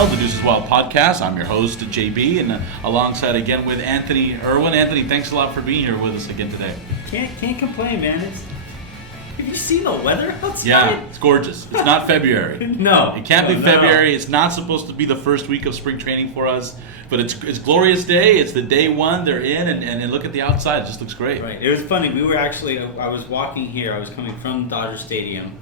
Wild, the Deuces Wild podcast. I'm your host, JB, and alongside again with Anthony Irwin. Anthony, thanks a lot for being here with us again today. Can't complain, man. Have you seen the weather outside? Yeah, it's gorgeous. It's not February. No. It can't be February. It's not supposed to be the first week of spring training for us, but it's glorious day. It's the day one. They're in, and look at the outside. It just looks great. Right. It was funny. I was walking here. I was coming from Dodger Stadium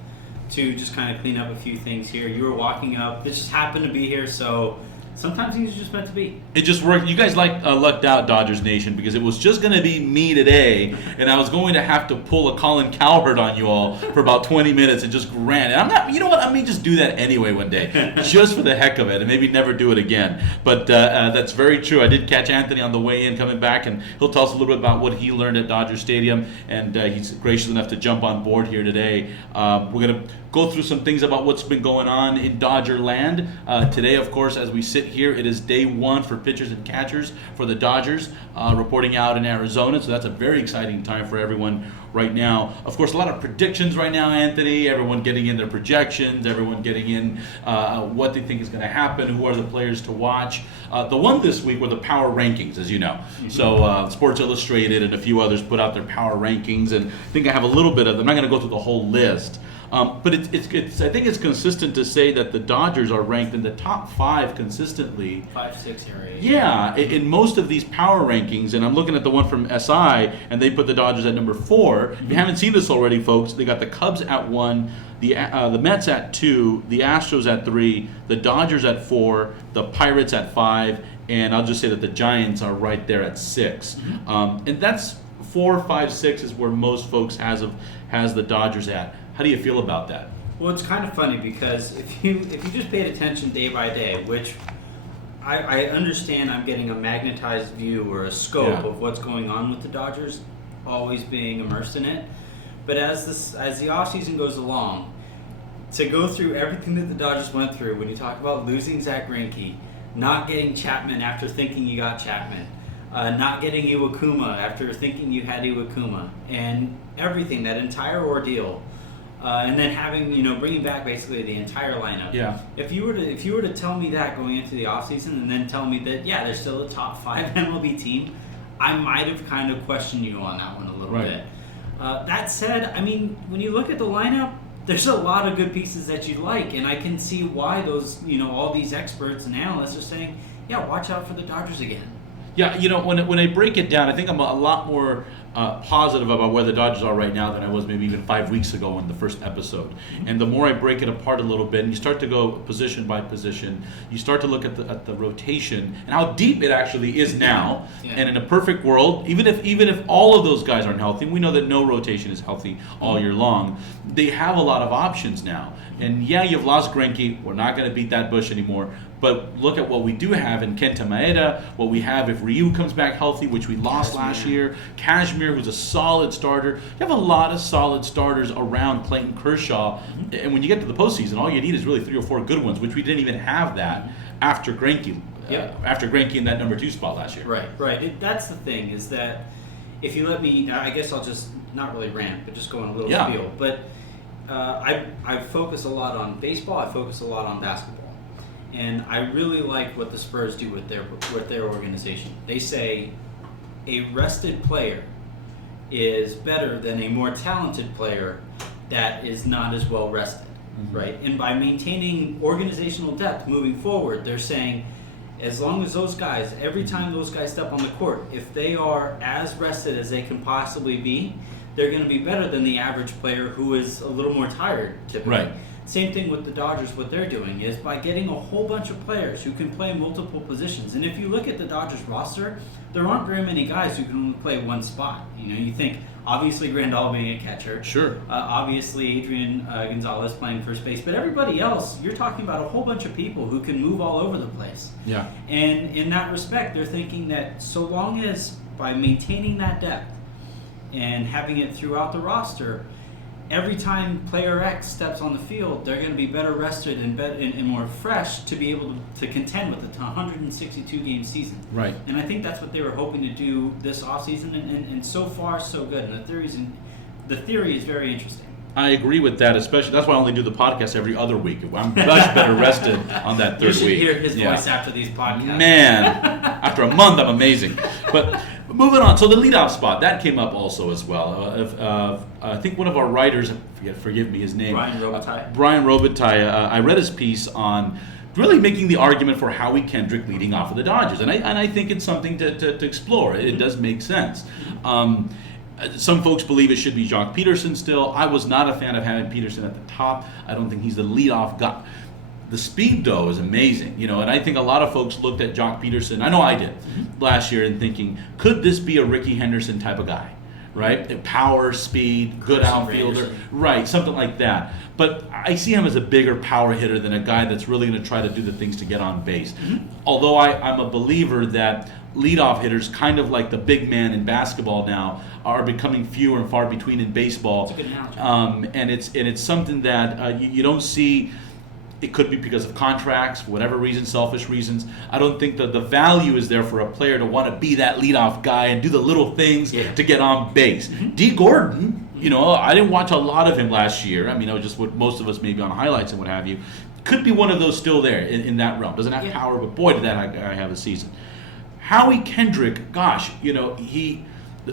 to just kind of clean up a few things here. You were walking up. This just happened to be here, so sometimes things are just meant to be. It just worked. You guys lucked out, Dodgers Nation, because it was just going to be me today, and I was going to have to pull a Colin Cowherd on you all for about 20 minutes and just ran. And I'm not, you know what, I may just do that anyway one day, just for the heck of it, and maybe never do it again. But that's very true. I did catch Anthony on the way in coming back, and he'll tell us a little bit about what he learned at Dodger Stadium, and he's gracious enough to jump on board here today. We're going to go through some things about what's been going on in Dodger land. Today, of course, as we sit here, it is day one for pitchers and catchers for the Dodgers, reporting out in Arizona. So that's a very exciting time for everyone right now. Of course, a lot of predictions right now, Anthony. Everyone getting in their projections. Everyone getting in what they think is going to happen. Who are the players to watch? The one this week were the power rankings, as you know. Mm-hmm. So Sports Illustrated and a few others put out their power rankings, and I think I have a little bit of them. I'm not going to go through the whole list. But it's I think it's consistent to say that the Dodgers are ranked in the top 5 consistently. 5, 6 areas. Yeah, in most of these power rankings, and I'm looking at the one from SI, and they put the Dodgers at number 4. Mm-hmm. If you haven't seen this already, folks, they got the Cubs at 1, the Mets at 2, the Astros at 3, the Dodgers at 4, the Pirates at 5, and I'll just say that the Giants are right there at 6. Mm-hmm. And that's 4, 5, 6 is where most folks has the Dodgers at. How do you feel about that? Well, it's kind of funny because if you just paid attention day by day, which I understand, I'm getting a magnetized view or a scope of what's going on with the Dodgers, always being immersed in it. But as the offseason goes along, to go through everything that the Dodgers went through, when you talk about losing Zach Greinke, not getting Chapman after thinking you got Chapman, not getting Iwakuma after thinking you had Iwakuma, and everything, that entire ordeal. And then bringing back basically the entire lineup. Yeah. If you were to tell me that going into the offseason and then tell me that, they're still a top 5 MLB team, I might have kind of questioned you on that one a little bit. That said, I mean, when you look at the lineup, there's a lot of good pieces that you like, and I can see why those, all these experts and analysts are saying, watch out for the Dodgers again. Yeah, when I break it down, I think I'm a lot more positive about where the Dodgers are right now than I was maybe even 5 weeks ago in the first episode. And the more I break it apart a little bit, and you start to go position by position, you start to look at the rotation and how deep it actually is now. Yeah. And in a perfect world, even if all of those guys aren't healthy, we know that no rotation is healthy all year long. They have a lot of options now. And you've lost Greinke. We're not going to beat that bush anymore. But look at what we do have in Kenta Maeda, what we have if Ryu comes back healthy, which we lost last year. Cashmere, who's a solid starter. You have a lot of solid starters around Clayton Kershaw. Mm-hmm. And when you get to the postseason, all you need is really 3 or 4 good ones, which we didn't even have that after Greinke. After Greinke in that number 2 spot last year. Right. That's the thing, is that if you let me, I guess I'll just not really rant, but just go on a little spiel. But I focus a lot on baseball. I focus a lot on basketball. And I really like what the Spurs do with their organization. They say a rested player is better than a more talented player that is not as well rested, right? And by maintaining organizational depth moving forward, they're saying as long as those guys, every time those guys step on the court, if they are as rested as they can possibly be, they're going to be better than the average player who is a little more tired typically. Right. Same thing with the Dodgers. What they're doing is by getting a whole bunch of players who can play multiple positions. And if you look at the Dodgers roster, there aren't very many guys who can only play one spot. You think obviously Grandal being a catcher. Sure. Obviously Adrian Gonzalez playing first base. But everybody else, you're talking about a whole bunch of people who can move all over the place. Yeah. And in that respect, they're thinking that so long as by maintaining that depth and having it throughout the roster, every time player X steps on the field, they're going to be better rested and more fresh to be able to contend with a 162-game season. Right. And I think that's what they were hoping to do this offseason, and so far, so good. And the theory is very interesting. I agree with that, especially. That's why I only do the podcast every other week. I'm much better rested on that third week. You should hear his voice after these podcasts. Man, after a month, I'm amazing. But moving on. So the leadoff spot, that came up also as well. I think one of our writers, forgive me his name. Brian Robitaille. I read his piece on really making the argument for Howie Kendrick leading off of the Dodgers. And I think it's something to explore. It does make sense. Some folks believe it should be Jock Peterson still. I was not a fan of having Peterson at the top. I don't think he's the leadoff guy. The speed, though, is amazing, and I think a lot of folks looked at Jock Peterson, I know I did, last year, and thinking, could this be a Ricky Henderson type of guy, right? Power, speed, good outfielder, right, something like that. But I see him as a bigger power hitter than a guy that's really going to try to do the things to get on base. Although I'm a believer that leadoff hitters, kind of like the big man in basketball now, are becoming fewer and far between in baseball. That's a good analogy. And it's something that you don't see. It could be because of contracts, for whatever reason, selfish reasons. I don't think that the value is there for a player to want to be that leadoff guy and do the little things to get on base. D. Gordon, I didn't watch a lot of him last year. I mean, I was just what most of us maybe on highlights and what have you. Could be one of those still there in that realm. Doesn't have power, but boy, did that guy have a season. Howie Kendrick, gosh,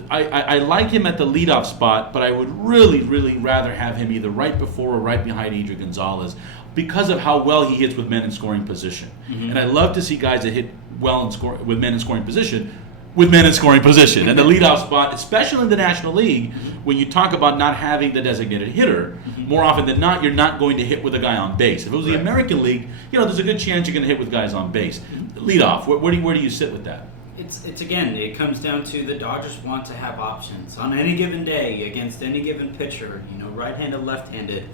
I like him at the leadoff spot, but I would really, really rather have him either right before or right behind Adrian Gonzalez because of how well he hits with men in scoring position. And I love to see guys that hit well with men in scoring position, and the leadoff spot, especially in the National League, when you talk about not having the designated hitter, more often than not, you're not going to hit with a guy on base. If it was the American League, there's a good chance you're going to hit with guys on base. Leadoff, where do you sit with that? It's again, it comes down to the Dodgers want to have options on any given day against any given pitcher, right-handed, left-handed,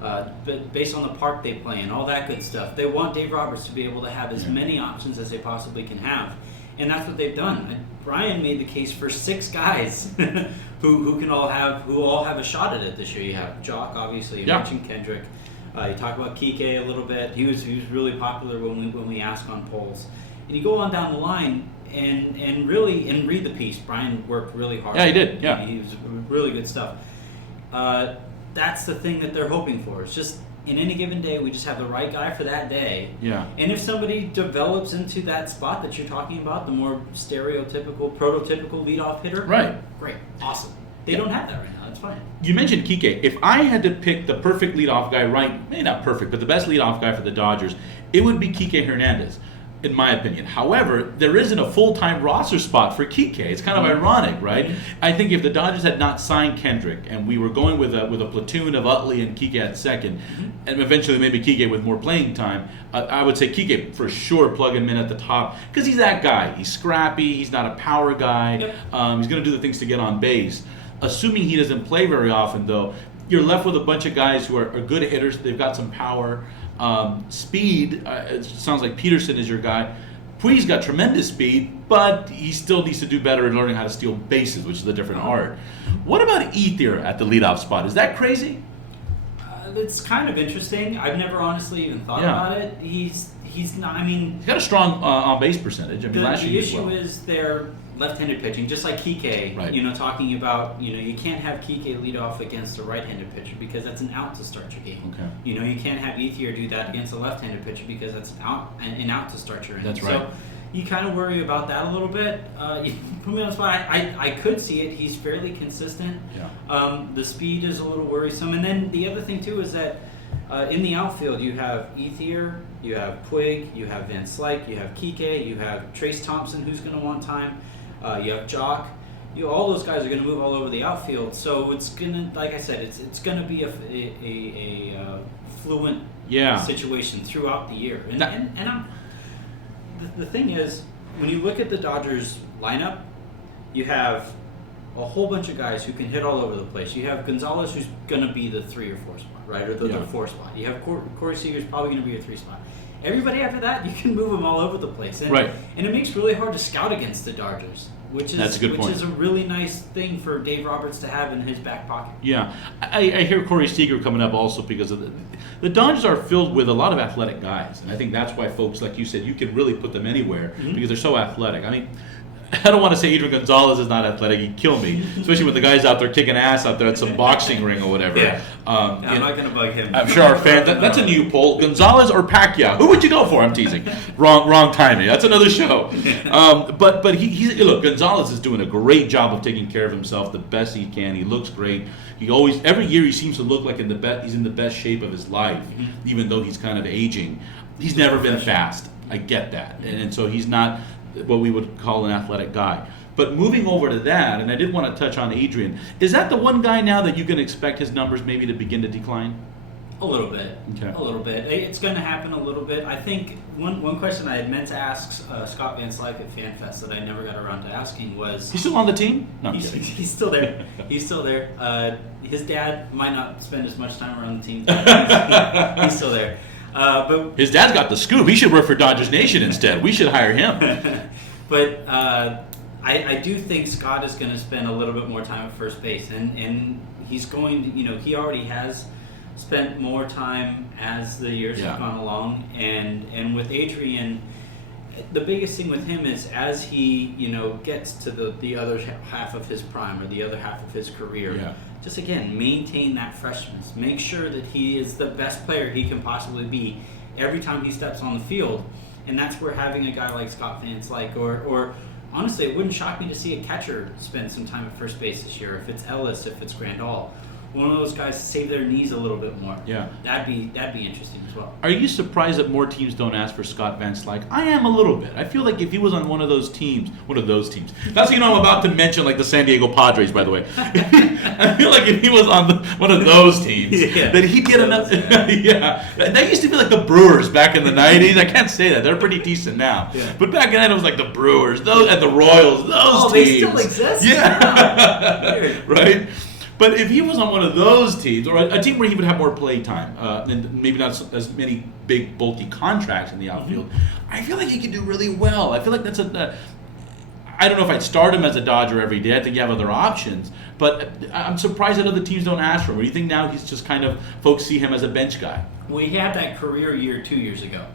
but based on the park they play in, all that good stuff. They want Dave Roberts to be able to have as many options as they possibly can have, and that's what they've done. And Brian made the case for 6 guys who all have a shot at it this year. You have Jock, obviously. You mentioned Kendrick. You talk about Kike a little bit. He was really popular when we asked on polls, and you go on down the line. And read the piece. Brian worked really hard. Yeah, he did. Yeah, he was really good stuff. That's the thing that they're hoping for. It's just in any given day, we just have the right guy for that day. Yeah. And if somebody develops into that spot that you're talking about, the more stereotypical, prototypical leadoff hitter, right? Great, awesome. They don't have that right now. That's fine. You mentioned Kike. If I had to pick the perfect leadoff guy, maybe not perfect, but the best leadoff guy for the Dodgers, it would be Kike Hernandez, in my opinion. However, there isn't a full-time roster spot for Kike. It's kind of ironic, right? I think if the Dodgers had not signed Kendrick and we were going with a platoon of Utley and Kike at second, and eventually maybe Kike with more playing time, I would say Kike for sure plug him in at the top because he's that guy. He's scrappy. He's not a power guy. Yep. He's going to do the things to get on base. Assuming he doesn't play very often, though, you're left with a bunch of guys who are good hitters. They've got some power. Speed, it sounds like Peterson is your guy. Puig's got tremendous speed, but he still needs to do better in learning how to steal bases, which is a different art. What about Ethier at the leadoff spot? Is that crazy? It's kind of interesting. I've never honestly even thought about it. He's not. I mean, he's got a strong on base percentage. I mean, last year the issue is they're left-handed pitching, just like Kike. Right. Talking about you can't have Kike lead off against a right-handed pitcher because that's an out to start your game. Okay. You can't have Ethier do that against a left-handed pitcher because that's an out to start your inning. That's right. So you kind of worry about that a little bit. You put me on the spot. I could see it. He's fairly consistent. Yeah. The speed is a little worrisome, and then the other thing too is that in the outfield you have Ethier, you have Puig, you have Van Slyke, you have Kike, you have Trace Thompson who's going to want time. You have Jock. All those guys are going to move all over the outfield. So it's going to, like I said, it's going to be a fluent situation throughout the year. And the thing is, when you look at the Dodgers lineup, you have a whole bunch of guys who can hit all over the place. You have Gonzalez, who's going to be the 3 or 4 spot, right, or the 4 spot. You have Corey Seager's probably going to be a 3 spot. Everybody after that, you can move them all over the place. And, and it makes it really hard to scout against the Dodgers, which is a really nice thing for Dave Roberts to have in his back pocket. Yeah. I hear Corey Seager coming up also because of the Dodgers are filled with a lot of athletic guys. And I think that's why folks, like you said, you can really put them anywhere because they're so athletic. I mean, I don't want to say Adrian Gonzalez is not athletic. He'd kill me, especially when the guy's out there kicking ass out there at some boxing ring or whatever. Yeah. I'm not going to bug him. I'm sure our fans, that's a new poll. Gonzalez or Pacquiao? Who would you go for? I'm teasing. Wrong timing. That's another show. But he's look, Gonzalez is doing a great job of taking care of himself the best he can. He looks great. He always, every year he seems to look like he's in the best shape of his life, even though he's kind of aging. He's never been fast. I get that. And so he's not what we would call an athletic guy. But moving over to that, and I did want to touch on Adrian, is that the one guy now that you can expect his numbers maybe to begin to decline? A little bit. Okay. A little bit. It's going to happen a little bit. I think one question I had meant to ask Scott Van Slyke at FanFest that I never got around to asking was... He's still on the team? No, I'm kidding. He's still there. He's still there. His dad might not spend as much time around the team, but he's still there. But his dad's got the scoop. He should work for Dodgers Nation instead. We should hire him. But I do think Scott is going to spend a little bit more time at first base, and he's going to, he already has spent more time as the years have gone along, and with Adrian, the biggest thing with him is as he gets to the other half of his prime or the other half of his career, just again maintain that freshness, make sure that he is the best player he can possibly be every time he steps on the field, and that's where having a guy like Scott Van Slyke or honestly, it wouldn't shock me to see a catcher spend some time at first base this year. If it's Ellis, if it's Grandal, one of those guys save their knees a little bit more. Yeah, that'd be interesting as well. Are you surprised that more teams don't ask for Scott Van Slyke? I am a little bit. I feel like if he was on one of those teams, that's I'm about to mention, like the San Diego Padres, by the way. I feel like if he was on one of those teams, that he'd get enough. That used to be like the Brewers back in the '90s. I can't say that; they're pretty decent now. But back then it was like the Brewers, and the Royals, those teams. They still exist. Yeah, right. But if he was on one of those teams, or a team where he would have more play time, and maybe not as many big, bulky contracts in the outfield, I feel like he could do really well. I feel like that's I don't know if I'd start him as a Dodger every day. I think you have other options. But I'm surprised that other teams don't ask for him. Or do you think now he's just kind of, folks see him as a bench guy? Well, he had that career year 2 years ago.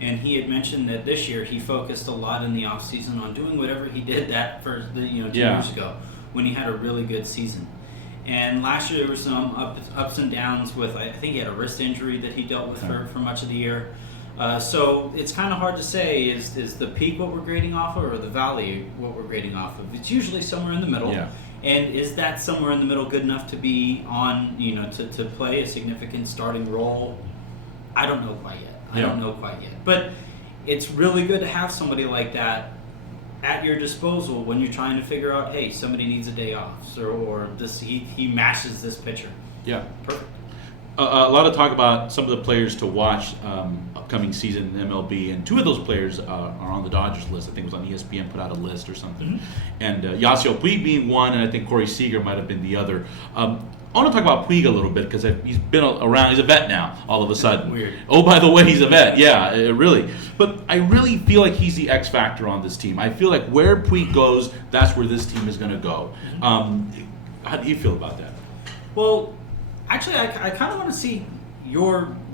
And he had mentioned that this year he focused a lot in the offseason on doing whatever he did that for 2 years ago when he had a really good season. And last year there were some ups and downs with, I think he had a wrist injury that he dealt with for much of the year. So it's kind of hard to say, is the peak what we're grading off of or the valley what we're grading off of? It's usually somewhere in the middle. Yeah. And is that somewhere in the middle good enough to be on, to play a significant starting role? I don't know quite yet. But it's really good to have somebody like that at your disposal when you're trying to figure out, hey, somebody needs a day off, or this he mashes this pitcher. Yeah. Perfect. A lot of talk about some of the players to watch upcoming season in MLB, and two of those players are on the Dodgers list. I think it was on ESPN, put out a list or something. And Yasiel Puig being one, and I think Corey Seager might have been the other. I want to talk about Puig a little bit because he's been around. He's a vet now, all of a sudden. Weird. Oh, by the way, he's a vet. Yeah, really. But I really feel like he's the X factor on this team. I feel like where Puig goes, that's where this team is going to go. How do you feel about that? Well, actually, I kind of want to see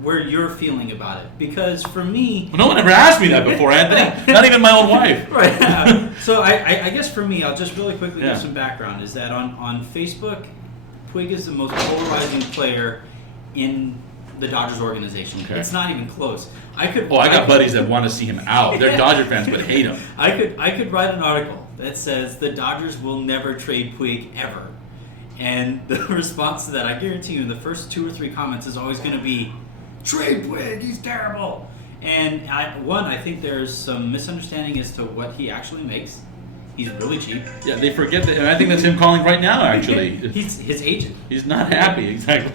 where you're feeling about it, because for me, well, no one ever asked me that before, Anthony. Not even my own wife. Right. So I guess for me, I'll just really quickly give some background. Is that on Facebook, Puig is the most polarizing player in the Dodgers organization. Okay. It's not even close. I got buddies that want to see him out. They're Dodger fans, but hate him. I could write an article that says the Dodgers will never trade Puig ever. And the response to that, I guarantee you, in the first 2 or 3 comments is always going to be, trade Puig, he's terrible. And I think there's some misunderstanding as to what he actually makes. He's really cheap. Yeah, they forget that, and I think that's him calling right now, actually. He's his agent. He's not happy, exactly.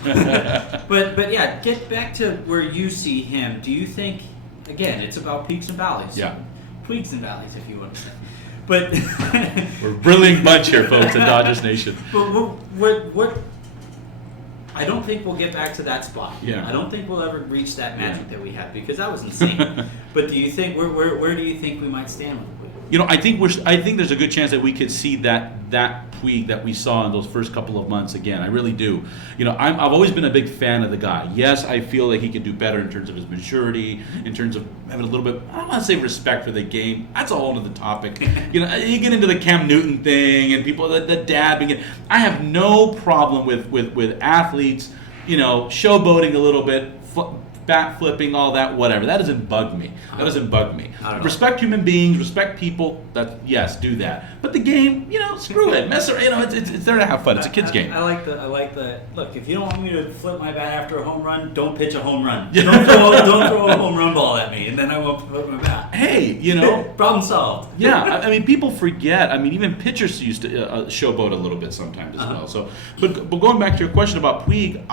But yeah, get back to where you see him. Do you think, again, it's about peaks and valleys. Yeah. Peaks and valleys, if you want to say. But we're a brilliant bunch here, folks, in Dodgers Nation. But what I don't think we'll get back to that spot. Yeah. I don't think we'll ever reach that magic that we had, because that was insane. But do you think where do you think we might stand with Puig? I think there's a good chance that we could see that Puig that we saw in those first couple of months again. I really do. I've always been a big fan of the guy. Yes, I feel like he could do better in terms of his maturity, in terms of having a little bit, I don't want to say respect for the game. That's a whole other topic. You get into the Cam Newton thing and people, the dabbing. I have no problem with athletes, showboating a little bit, bat flipping, all that, whatever. That doesn't bug me. Respect human beings, respect people. Yes, do that. But the game, screw it. Mess around. It's there to have fun. It's a kid's game. I like the. Look, if you don't want me to flip my bat after a home run, don't pitch a home run. Don't throw a home run ball at me, and then I won't flip my bat. Hey, problem solved. Yeah, I mean, people forget. I mean, even pitchers used to showboat a little bit sometimes as well. So, but going back to your question about Puig,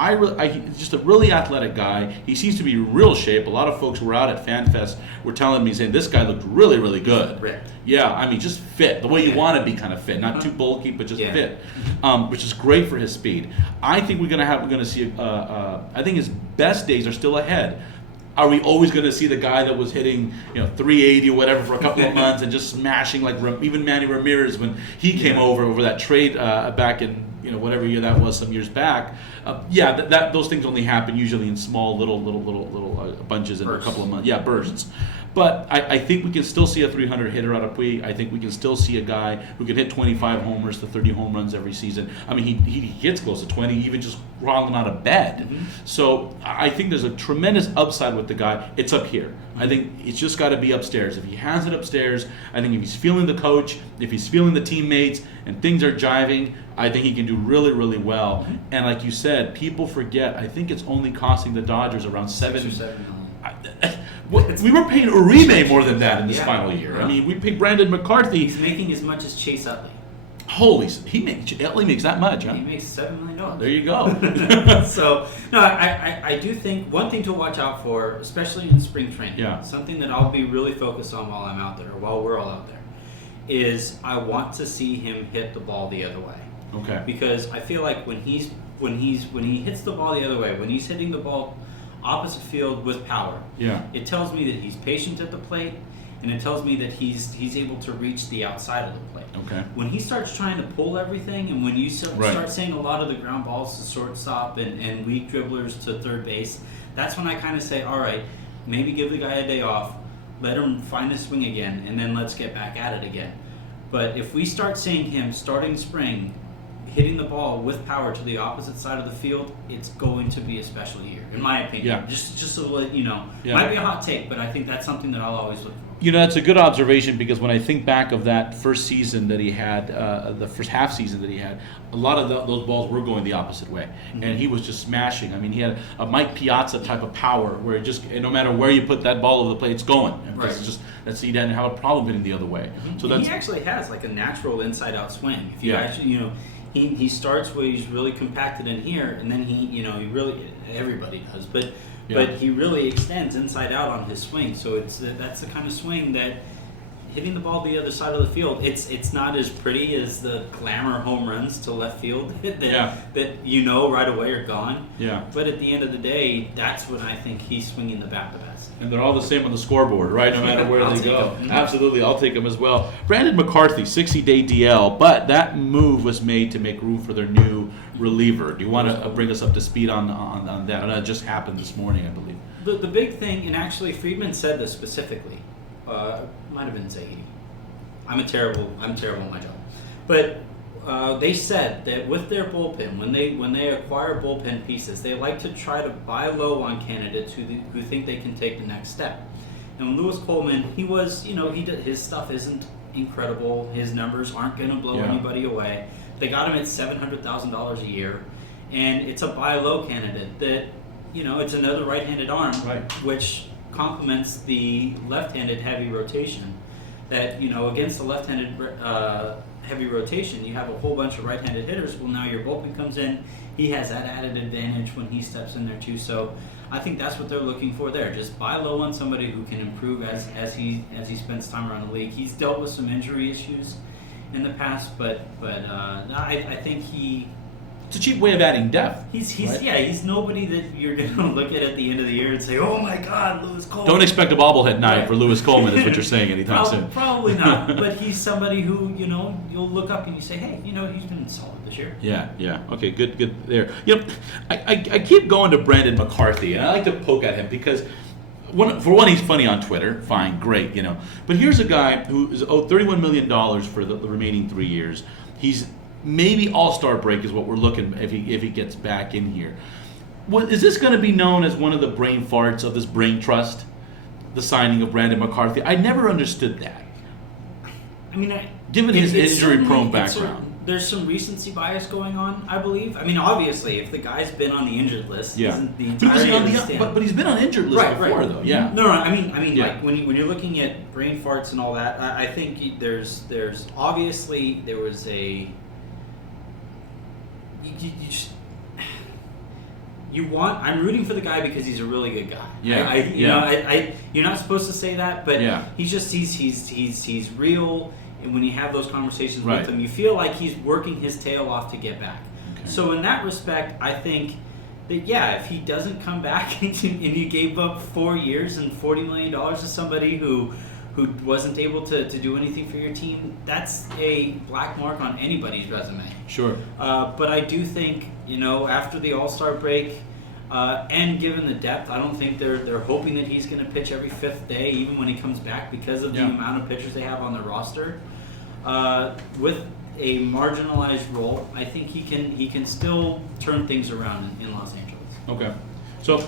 he's just a really athletic guy. He seems to be in real shape. A lot of folks who were out at FanFest were telling me, saying this guy looked really, really good. Ripped. Yeah, I mean, just fit the way you want to be, kind of fit, not too bulky, but just fit, which is great for his speed. I think we're gonna see. I think his best days are still ahead. Are we always going to see the guy that was hitting 380 or whatever for a couple of months and just smashing like even Manny Ramirez when he came over that trade back in whatever year that was some years back? Those things only happen usually in small little bunches in a couple of months. Yeah, bursts. But I think we can still see a 300 hitter out of Puig. I think we can still see a guy who can hit 25 homers to 30 home runs every season. I mean, he gets close to 20 even just crawling out of bed. Mm-hmm. So I think there's a tremendous upside with the guy. It's up here. I think it's just got to be upstairs. If he has it upstairs, I think if he's feeling the coach, if he's feeling the teammates, and things are jiving, I think he can do really, really well. Mm-hmm. And like you said, people forget, I think it's only costing the Dodgers around $7 million. We were paying Uribe more than that in this final year. I mean, we paid Brandon McCarthy. He's making as much as Chase Utley. Utley makes that much, huh? He makes $7 million. There you go. So, no, I do think one thing to watch out for, especially in spring training, something that I'll be really focused on while I'm out there, while we're all out there, is I want to see him hit the ball the other way. Okay. Because I feel like when he hits the ball the other way, when he's hitting the ball opposite field with power, it tells me that he's patient at the plate, and it tells me that he's able to reach the outside of the plate. Okay. When he starts trying to pull everything, and when you start seeing a lot of the ground balls to shortstop and weak dribblers to third base, that's when I kind of say, all right, maybe give the guy a day off, let him find his swing again, and then let's get back at it again. But if we start seeing him starting spring hitting the ball with power to the opposite side of the field, it's going to be a special year, in my opinion. Yeah. Just to let you know. Might be a hot take, but I think that's something that I'll always look for. That's a good observation, because when I think back of that first season that he had, the first half season that he had, a lot of those balls were going the opposite way, and he was just smashing. I mean, he had a Mike Piazza type of power where it just, no matter where you put that ball over the plate, it's going. Right. It's just he didn't have a problem hitting the other way. So he actually has like a natural inside-out swing. If you actually, he starts where he's really compacted in here, and then he really, everybody does, but he really extends inside out on his swing. So that's the kind of swing that hitting the ball the other side of the field, it's not as pretty as the glamour home runs to left field that right away are gone. Yeah. But at the end of the day, that's when I think he's swinging the bat the best. And they're all the same on the scoreboard, right? No matter where they go. Him. Absolutely, I'll take them as well. Brandon McCarthy, 60-day DL, but that move was made to make room for their new reliever. Do you want to bring us up to speed on that? And that just happened this morning, I believe. The big thing, and actually Friedman said this specifically, might have been Zahidi. I'm terrible at my job. But they said that with their bullpen, when they acquire bullpen pieces, they like to try to buy low on candidates who think they can take the next step. And Lewis Coleman, his stuff isn't incredible. His numbers aren't going to blow anybody away. They got him at $700,000 a year, and it's a buy low candidate that, it's another right-handed arm, which complements the left-handed heavy rotation. That, against the left-handed heavy rotation, you have a whole bunch of right-handed hitters. Well, now your bullpen comes in. He has that added advantage when he steps in there too. So I think that's what they're looking for there. Just buy low on somebody who can improve as he spends time around the league. He's dealt with some injury issues in the past, but I think It's a cheap way of adding depth. He's right? yeah, he's nobody that you're going to look at the end of the year and say, oh my God, Lewis Coleman. Don't expect a bobblehead night Right. for Lewis Coleman is what you're saying anytime soon. Probably not. But he's somebody who, you'll look up and you say, hey, he's been solid this year. Yeah. Okay, good there. I keep going to Brandon McCarthy, and I like to poke at him because, for one, he's funny on Twitter. Fine, great, But here's a guy who is owed $31 million for the remaining 3 years. He's maybe All-Star break is what we're looking if he gets back in here. Is this going to be known as one of the brain farts of this brain trust? The signing of Brandon McCarthy? I never understood that. I mean, given his injury-prone background. There's some recency bias going on, I believe. I mean, obviously, if the guy's been on the injured list, isn't the entirety of the stand. But he's been on injured list before, though. Yeah. No. I mean, like when you're looking at brain farts and all that, I think there's obviously there was a. I'm rooting for the guy because he's a really good guy. Yeah. You're not supposed to say that, but yeah. he's real. And when you have those conversations with him, you feel like he's working his tail off to get back. Okay. So in that respect, I think that, if he doesn't come back and you gave up 4 years and $40 million to somebody who wasn't able to do anything for your team, that's a black mark on anybody's resume. Sure. But I do think, after the All-Star break, and given the depth, I don't think they're hoping that he's going to pitch every fifth day, even when he comes back, because of the amount of pitchers they have on the roster. With a marginalized role, I think he can still turn things around in Los Angeles. Okay. So,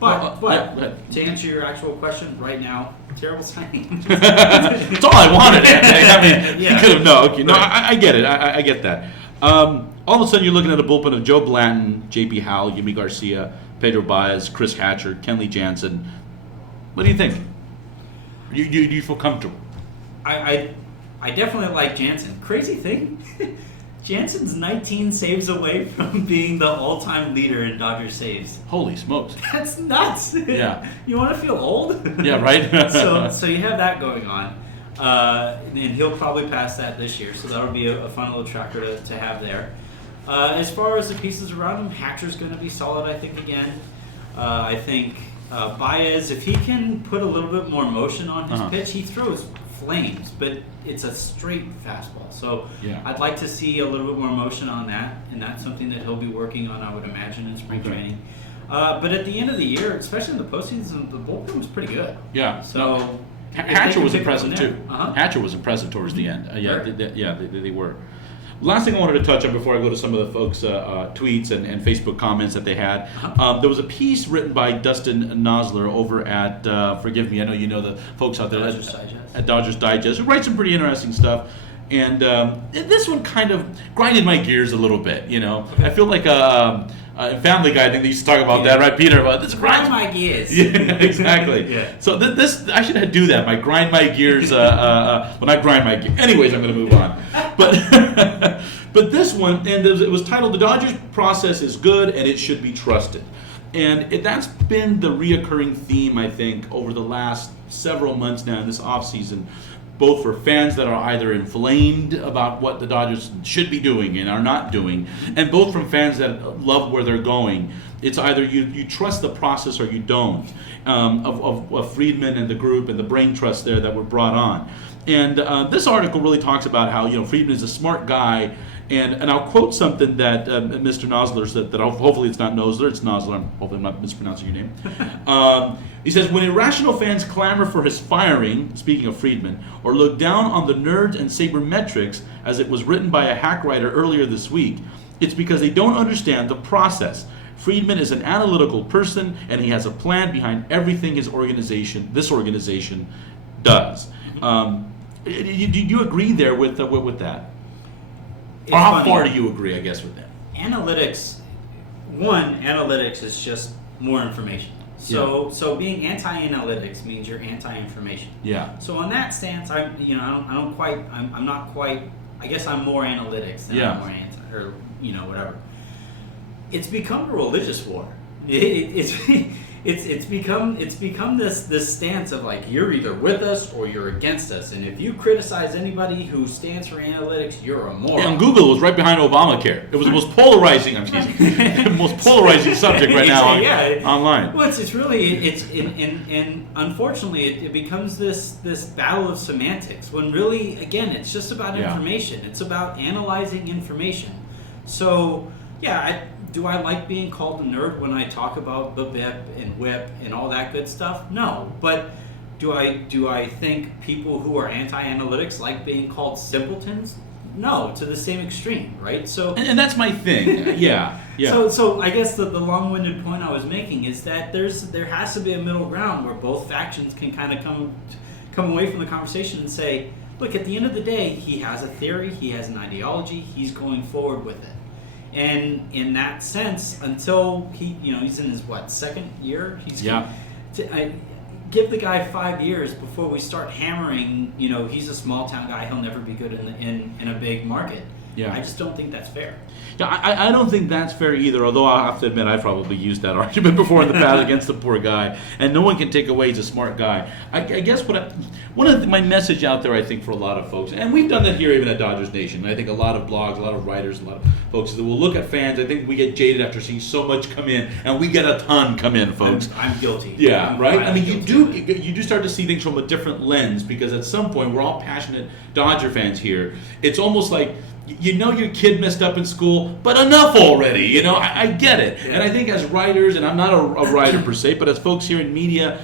but to answer your actual question, right now, terrible signing. That's all I wanted. I mean, you could have no. Okay, no, I get it. I get that. All of a sudden, you're looking at a bullpen of Joe Blanton, J.P. Howell, Yimi Garcia, Pedro Baez, Chris Hatcher, Kenley Jansen. What do you think? Do you feel comfortable? I definitely like Jansen. Crazy thing, Jansen's 19 saves away from being the all-time leader in Dodgers saves. Holy smokes! That's nuts. Yeah. You want to feel old? Yeah, right. So you have that going on, and he'll probably pass that this year. So that'll be a fun little tracker to have there. As far as the pieces around him, Hatcher's going to be solid, I think, again. I think Baez, if he can put a little bit more motion on his pitch, he throws flames, but it's a straight fastball. So I'd like to see a little bit more motion on that, and that's something that he'll be working on, I would imagine, in spring training. But at the end of the year, especially in the postseason, the bullpen was pretty good. Yeah. So Hatcher was impressive too. Hatcher was impressive towards the end. They were. Last thing I wanted to touch on before I go to some of the folks' tweets and Facebook comments that they had, there was a piece written by Dustin Nosler over at, forgive me, I know you know the folks out there at Dodgers Digest, who write some pretty interesting stuff. And this one kind of grinded my gears a little bit, I feel like in Family Guy, I think they used to talk about that, right, Peter? About this grind my gears. Yeah, exactly. So this, I should do that. My grind my gears. When I grind my gears. Anyways, I'm going to move on. But this one, and it was titled "The Dodgers Process is Good and It Should Be Trusted," and that's been the reoccurring theme, I think, over the last several months now in this offseason. Both for fans that are either inflamed about what the Dodgers should be doing and are not doing, and both from fans that love where they're going. It's either you trust the process or you don't, of Friedman and the group and the brain trust there that were brought on. And this article really talks about how Friedman is a smart guy, and I'll quote something that Mr. Nosler said, that hopefully it's not Nosler, it's Nosler, hopefully I'm not mispronouncing your name. He says, when irrational fans clamor for his firing, speaking of Friedman, or look down on the nerds and sabermetrics, as it was written by a hack writer earlier this week, it's because they don't understand the process. Friedman is an analytical person, and he has a plan behind everything this organization does. Do you agree there with that? Or how far do you agree, I guess, with that? Analytics is just more information. So being anti-analytics means you're anti-information. Yeah. So on that stance, I guess I'm more analytics than I'm more anti, or whatever. It's become a religious war. it's become this stance of like you're either with us or you're against us, and if you criticize anybody who stands for analytics, you're a moron. Yeah, and Google was right behind Obamacare. It was the most polarizing. I'm teasing. The most polarizing subject right now online. Well, it's really and unfortunately it becomes this battle of semantics when really again it's just about information. It's about analyzing information. So do I like being called a nerd when I talk about the BIP and WHIP and all that good stuff? No. But do I think people who are anti-analytics like being called simpletons? No, to the same extreme, right? So and that's my thing. Yeah. So I guess the long-winded point I was making is that there has to be a middle ground where both factions can kind of come away from the conversation and say, look, at the end of the day, he has a theory, he has an ideology, he's going forward with it. And in that sense, until he's in his second year, give the guy 5 years before we start hammering. He's a small town guy; he'll never be good in a big market. Yeah, I just don't think that's fair. Yeah, I don't think that's fair either, although I have to admit I probably used that argument before in the past against the poor guy, and no one can take away he's a smart guy. I guess my message out there, I think, for a lot of folks, and we've done that here even at Dodgers Nation, I think a lot of blogs, a lot of writers, a lot of folks that will look at fans, I think we get jaded after seeing so much come in, and we get a ton come in, folks. I'm guilty. Yeah, right? I mean, you do start to see things from a different lens, because at some point, we're all passionate Dodger fans here. It's almost like, your kid messed up in school, but enough already. I get it. Yeah. And I think as writers, and I'm not a writer per se, but as folks here in media,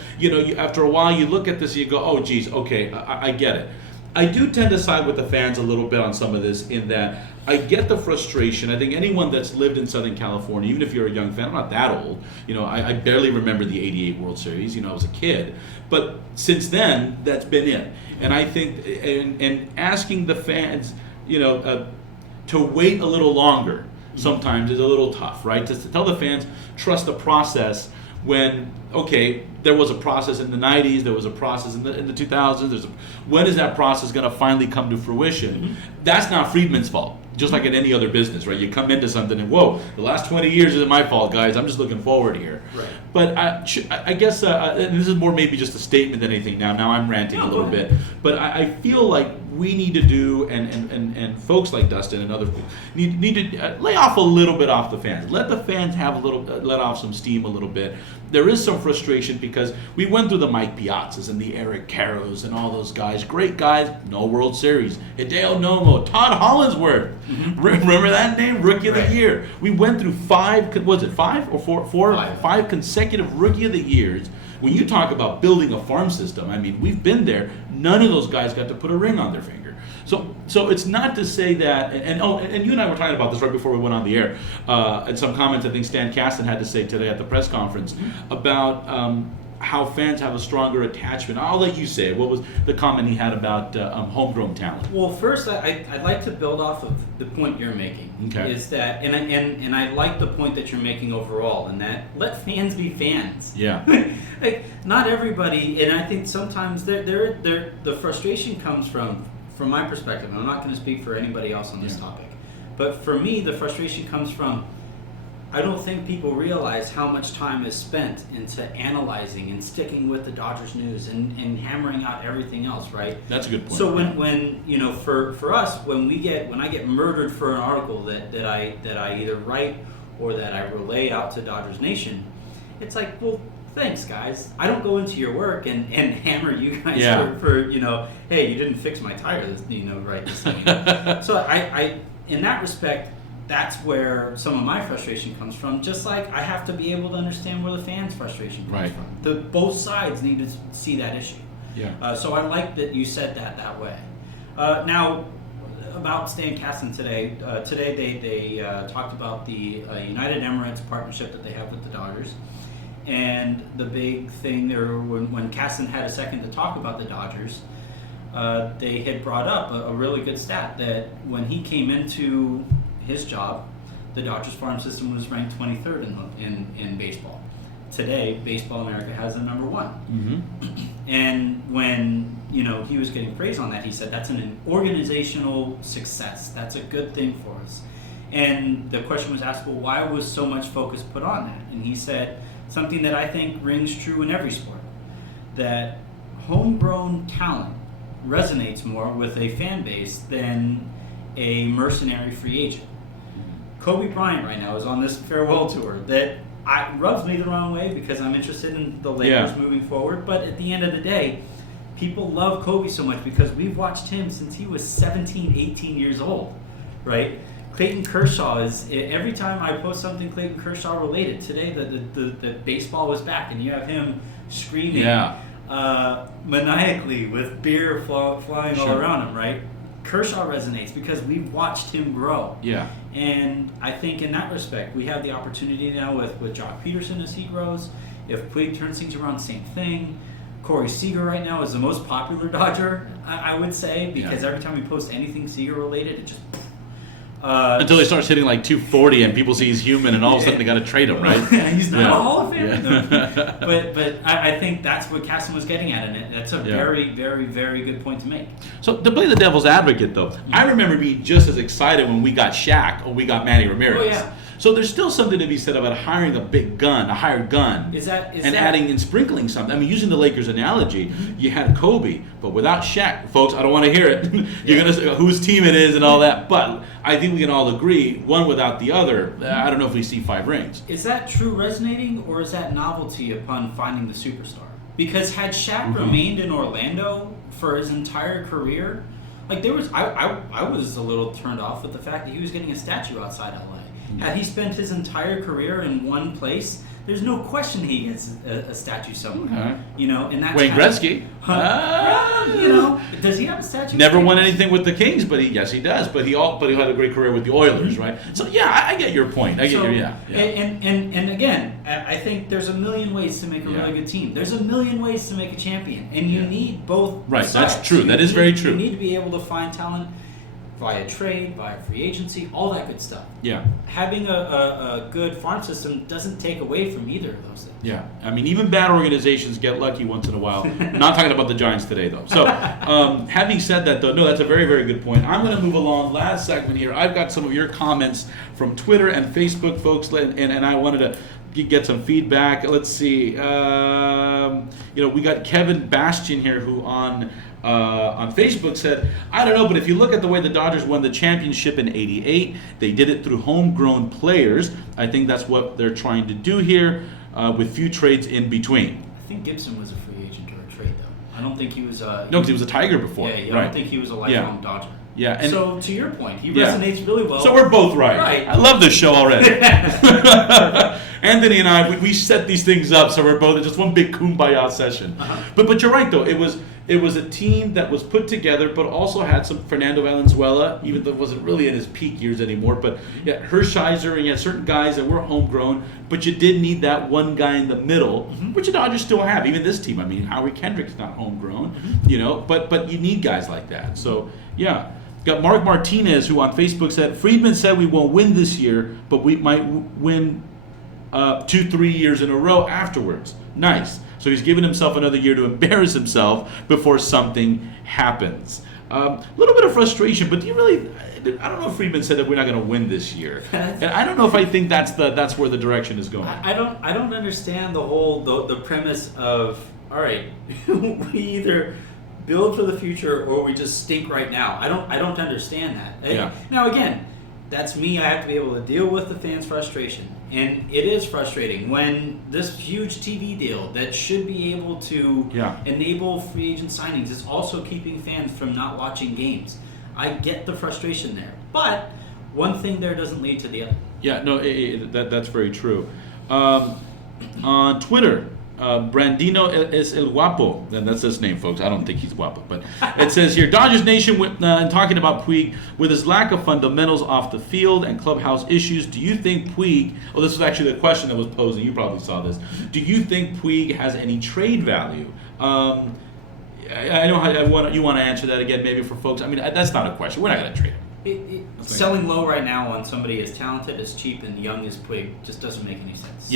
after a while you look at this and you go, oh, geez, okay, I get it. I do tend to side with the fans a little bit on some of this in that I get the frustration. I think anyone that's lived in Southern California, even if you're a young fan, I'm not that old. I barely remember the '88 World Series. I was a kid. But since then, that's been it. And I think, and asking the fans, to wait a little longer sometimes is a little tough, right? To tell the fans, trust the process when, okay, there was a process in the 90s, there was a process in the 2000s, when is that process going to finally come to fruition? Mm-hmm. That's not Friedman's fault. Just like in any other business, right? You come into something and, whoa, the last 20 years isn't my fault, guys. I'm just looking forward here. Right. But I guess, and this is more maybe just a statement than anything now. Now I'm ranting a little bit. But I feel like we need to do, and folks like Dustin and other folks need to lay off a little bit off the fans. Let the fans have let off some steam a little bit. There is some frustration because we went through the Mike Piazzas and the Eric Carros and all those guys. Great guys, no World Series. Hideo Nomo, Todd Hollinsworth. Mm-hmm. Remember that name? Rookie of the Year. We went through five consecutive Rookie of the Years. When you talk about building a farm system, I mean, we've been there. None of those guys got to put a ring on their finger. So it's not to say that, and you and I were talking about this right before we went on the air, and some comments I think Stan Kasten had to say today at the press conference about how fans have a stronger attachment. I'll let you say it. What was the comment he had about homegrown talent? Well, first, I'd like to build off of the point you're making. Okay. Is that, and I like the point that you're making overall, and that let fans be fans. Yeah. Like, not everybody, and I think sometimes the frustration comes from my perspective, and I'm not going to speak for anybody else on this topic, but for me, the frustration comes from, I don't think people realize how much time is spent into analyzing and sticking with the Dodgers news and hammering out everything else, right? That's a good point. So when for us, when I get murdered for an article that I either write or that I relay out to Dodgers Nation, it's like, well, thanks, guys. I don't go into your work and hammer you guys for hey, you didn't fix my tire, right this thing. So I in that respect, that's where some of my frustration comes from. Just like I have to be able to understand where the fans' frustration comes from. Both sides need to see that issue. Yeah. So I like that you said that way. Now, about Stan Kasten today. Today they talked about the United Emirates partnership that they have with the Dodgers. And the big thing there, when Kasten had a second to talk about the Dodgers, they had brought up a really good stat that when he came into his job, the Dodgers farm system was ranked 23rd in baseball. Today, Baseball America has the number one. Mm-hmm. And when he was getting praise on that, he said that's an organizational success. That's a good thing for us. And the question was asked, well, why was so much focus put on that? And he said, something that I think rings true in every sport, that homegrown talent resonates more with a fan base than a mercenary free agent. Kobe Bryant right now is on this farewell tour that rubs me the wrong way because I'm interested in the Lakers moving forward, but at the end of the day, people love Kobe so much because we've watched him since he was 17, 18 years old, right? Clayton Kershaw is, every time I post something Clayton Kershaw related, today the baseball was back and you have him screaming maniacally with beer flying all around him, right? Kershaw resonates because we've watched him grow. Yeah. And I think in that respect, we have the opportunity now with Jock Peterson as he grows. If Puig turns things around, same thing. Corey Seager right now is the most popular Dodger, I would say, because every time we post anything Seager related, it just... until he starts hitting like 240 and people see he's human and all of a sudden they got to trade him, right? He's not a Hall of Famer. Yeah. but I think that's what Casson was getting at in it. That's a very, very, very good point to make. So to play the devil's advocate, though, I remember being just as excited when we got Shaq or we got Manny Ramirez. Oh, yeah. So there's still something to be said about hiring a big gun, a hired gun, adding and sprinkling something. I mean, using the Lakers analogy, you had Kobe, but without Shaq, folks, I don't want to hear it. You're gonna say whose team it is and all that, but I think we can all agree, one without the other, I don't know if we see 5 rings. Is that true resonating, or is that novelty upon finding the superstar? Because had Shaq remained in Orlando for his entire career, like I was a little turned off with the fact that he was getting a statue outside LA. Had he spent his entire career in one place, there's no question he gets a statue somewhere. You know, and that's Wayne Gretzky. You know, does he have a statue? Never won anything with the Kings, but he does. But he had a great career with the Oilers, right? So I get your point. And again, I think there's a million ways to make a really good team. There's a million ways to make a champion, and you need both. Right, sides. that's true. That is very true. You need to be able to find talent via trade, via free agency, all that good stuff. Yeah. Having a good farm system doesn't take away from either of those things. Yeah. I mean, even bad organizations get lucky once in a while. Not talking about the Giants today, though. So, having said that, though, no, that's a very, very good point. I'm going to move along. Last segment here. I've got some of your comments from Twitter and Facebook, folks, and I wanted to get some feedback. Let's see. We got Kevin Bastian here, who on Facebook said, I don't know, but if you look at the way the Dodgers won the championship in '88, they did it through homegrown players. I think that's what they're trying to do here, with few trades in between. I think Gibson was a free agent or a trade, though. I don't think he was No, because he was a Tiger before. I don't think he was a lifelong Dodger. Yeah, and so to your point, he resonates really well. So we're both right. I love this show already. Anthony and I, we set these things up, so we're both just one big kumbaya session. But you're right, though. It was a team that was put together, but also had some Fernando Valenzuela, even though it wasn't really in his peak years anymore. But Hershiser, and you had certain guys that were homegrown, but you did need that one guy in the middle, which the Dodgers still have. Even this team, I mean, Howie Kendrick's not homegrown, but you need guys like that. So got Mark Martinez, who on Facebook said, Friedman said we won't win this year, but we might win 2-3 years in a row afterwards. Nice. So he's given himself another year to embarrass himself before something happens. A little bit of frustration, but do you really? I don't know if Friedman said that we're not going to win this year, and I don't know if I think that's where the direction is going. I don't understand the whole the premise of, all right, we either build for the future or we just stink right now. I don't understand that. Now again, that's me. I have to be able to deal with the fans' frustration. And it is frustrating when this huge TV deal that should be able to enable free agent signings is also keeping fans from not watching games. I get the frustration there. But one thing there doesn't lead to the other. Yeah, no, that's very true. On Twitter, Brandino es el guapo, and that's his name, folks. I don't think he's guapo, but it says here, Dodgers Nation, talking about Puig, with his lack of fundamentals off the field and clubhouse issues, do you think Puig, this was actually the question that was posed, and you probably saw this, do you think Puig has any trade value? I know you want to answer that again, maybe for folks. I mean, that's not a question. We're not going to trade him. Selling low right now on somebody as talented, as cheap, and young as Puig just doesn't make any sense.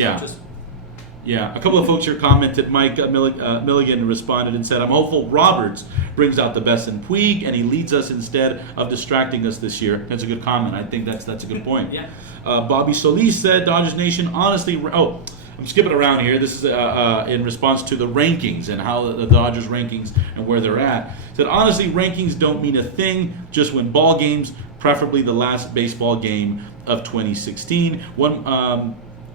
A couple of folks here commented. Mike Milligan responded and said, I'm hopeful Roberts brings out the best in Puig and he leads us instead of distracting us this year. That's a good comment. I think that's a good point. Bobby Solis said, Dodgers Nation, honestly, I'm skipping around here. This is in response to the rankings and how the Dodgers rankings and where they're at. Said, honestly, rankings don't mean a thing. Just win ball games, preferably the last baseball game of 2016.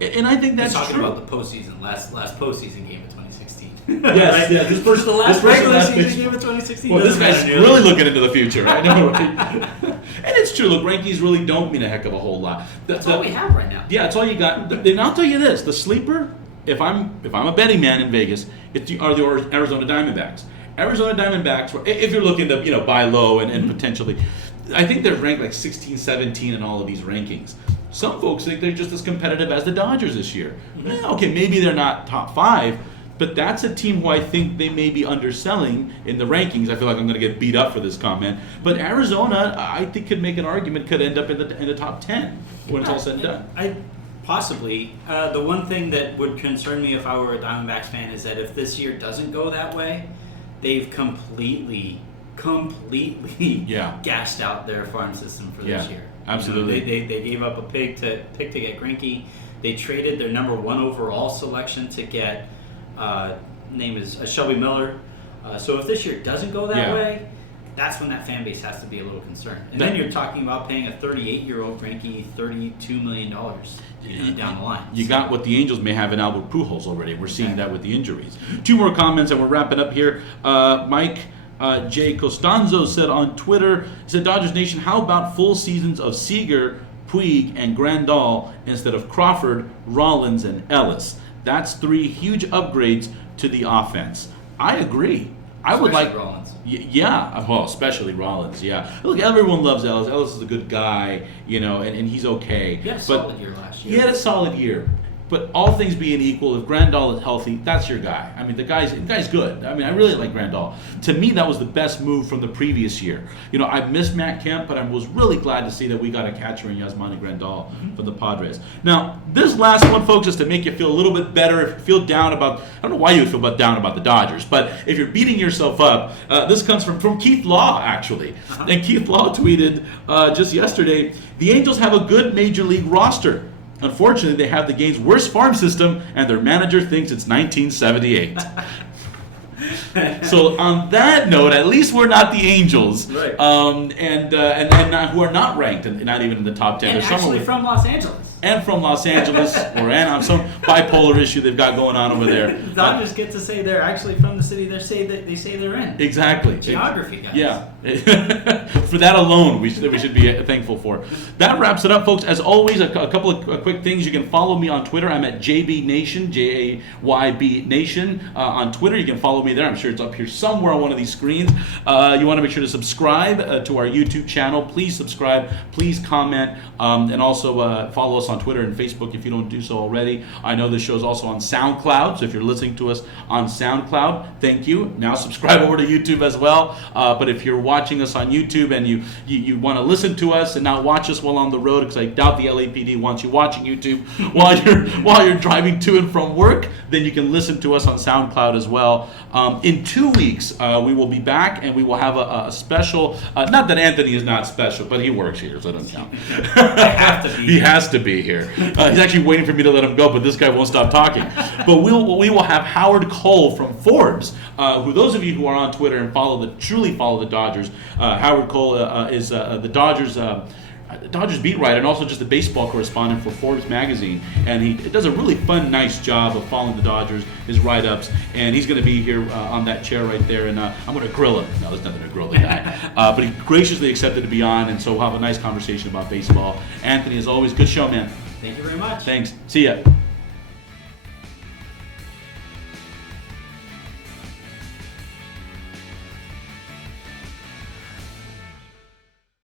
And I think that's talking true. about the postseason, last postseason game of 2016. Yes, right? Yeah. This person, the last regular season game of 2016. Well, this guy's really looking into the future. I know, right? And it's true. Look, rankings really don't mean a heck of a whole lot. That's all we have right now. Yeah, that's all you got. And I'll tell you this: the sleeper. If I'm a betting man in Vegas, are the Arizona Diamondbacks. Arizona Diamondbacks. If you're looking to buy low and potentially, I think they're ranked like 16, 17 in all of these rankings. Some folks think they're just as competitive as the Dodgers this year. Okay, maybe they're not top 5, but that's a team who I think they may be underselling in the rankings. I feel like I'm going to get beat up for this comment, but Arizona, I think, could make an argument, could end up in the top 10 when it's all said and done. Possibly. The one thing that would concern me if I were a Diamondbacks fan is that if this year doesn't go that way, they've completely gassed out their farm system for this year. Absolutely. They gave up a pick to get Greinke. They traded their number 1 overall selection to get name is Shelby Miller. So if this year doesn't go that way, that's when that fan base has to be a little concerned. And then you're talking about paying a 38-year-old Greinke $32 million down the line. You got what the Angels may have in Albert Pujols already. We're seeing that with the injuries. 2 more comments and we're wrapping up here. Mike J. Costanzo said on Twitter, he said, Dodgers Nation, how about full seasons of Seager, Puig, and Grandal instead of Crawford, Rollins, and Ellis? That's 3 huge upgrades to the offense. I agree. I would like Rollins. Well, especially Rollins. Yeah, look, everyone loves Ellis. Ellis is a good guy, and he's okay. He had a solid year last year. He had a solid year. But all things being equal, if Grandal is healthy, that's your guy. I mean, the guy's good. I mean, I really like Grandal. To me, that was the best move from the previous year. I missed Matt Kemp, but I was really glad to see that we got a catcher in Yasmani Grandal for the Padres. Now, this last one, folks, is to make you feel a little bit better. If you feel down about, I don't know why you would feel down about the Dodgers, but if you're beating yourself up, this comes from Keith Law, actually. And Keith Law tweeted just yesterday, the Angels have a good major league roster. Unfortunately, they have the game's worst farm system, and their manager thinks it's 1978. So on that note, at least we're not the Angels, right? And who are not ranked, and not even in the top 10. And actually from Los Angeles. And from Los Angeles, or on some bipolar issue they've got going on over there. The Dodgers get to say they're actually from the city they say they're in. Exactly. Geography, guys. Yeah. For that alone, we should be thankful for. That wraps it up, folks. As always, a couple of quick things. You can follow me on Twitter. I'm at JB Nation, JAYB Nation on Twitter. You can follow me there. I'm sure it's up here somewhere on one of these screens. You want to make sure to subscribe to our YouTube channel. Please subscribe. Please comment. And also follow us on Twitter and Facebook if you don't do so already. I know this show's also on SoundCloud, so if you're listening to us on SoundCloud, thank you. Now subscribe over to YouTube as well. But if you're watching us on YouTube and you want to listen to us and not watch us while on the road, because I doubt the LAPD wants you watching YouTube while you're driving to and from work, then you can listen to us on SoundCloud as well. In 2 weeks, we will be back and we will have a special. Not that Anthony is not special, but he works here, so it doesn't count. He has to be here. He's actually waiting for me to let him go, but this guy won't stop talking. But we will have Howard Cole from Forbes, who those of you who are on Twitter and truly follow the Dodgers, Howard Cole is the Dodgers beat writer and also just a baseball correspondent for Forbes magazine, and he does a really fun, nice job of following the Dodgers, his write-ups, and he's going to be here on that chair right there, and I'm going to grill him. No, there's nothing to grill the guy, but he graciously accepted to be on, and so we'll have a nice conversation about baseball. Anthony, as always, good show, man. Thank you very much. Thanks. See ya.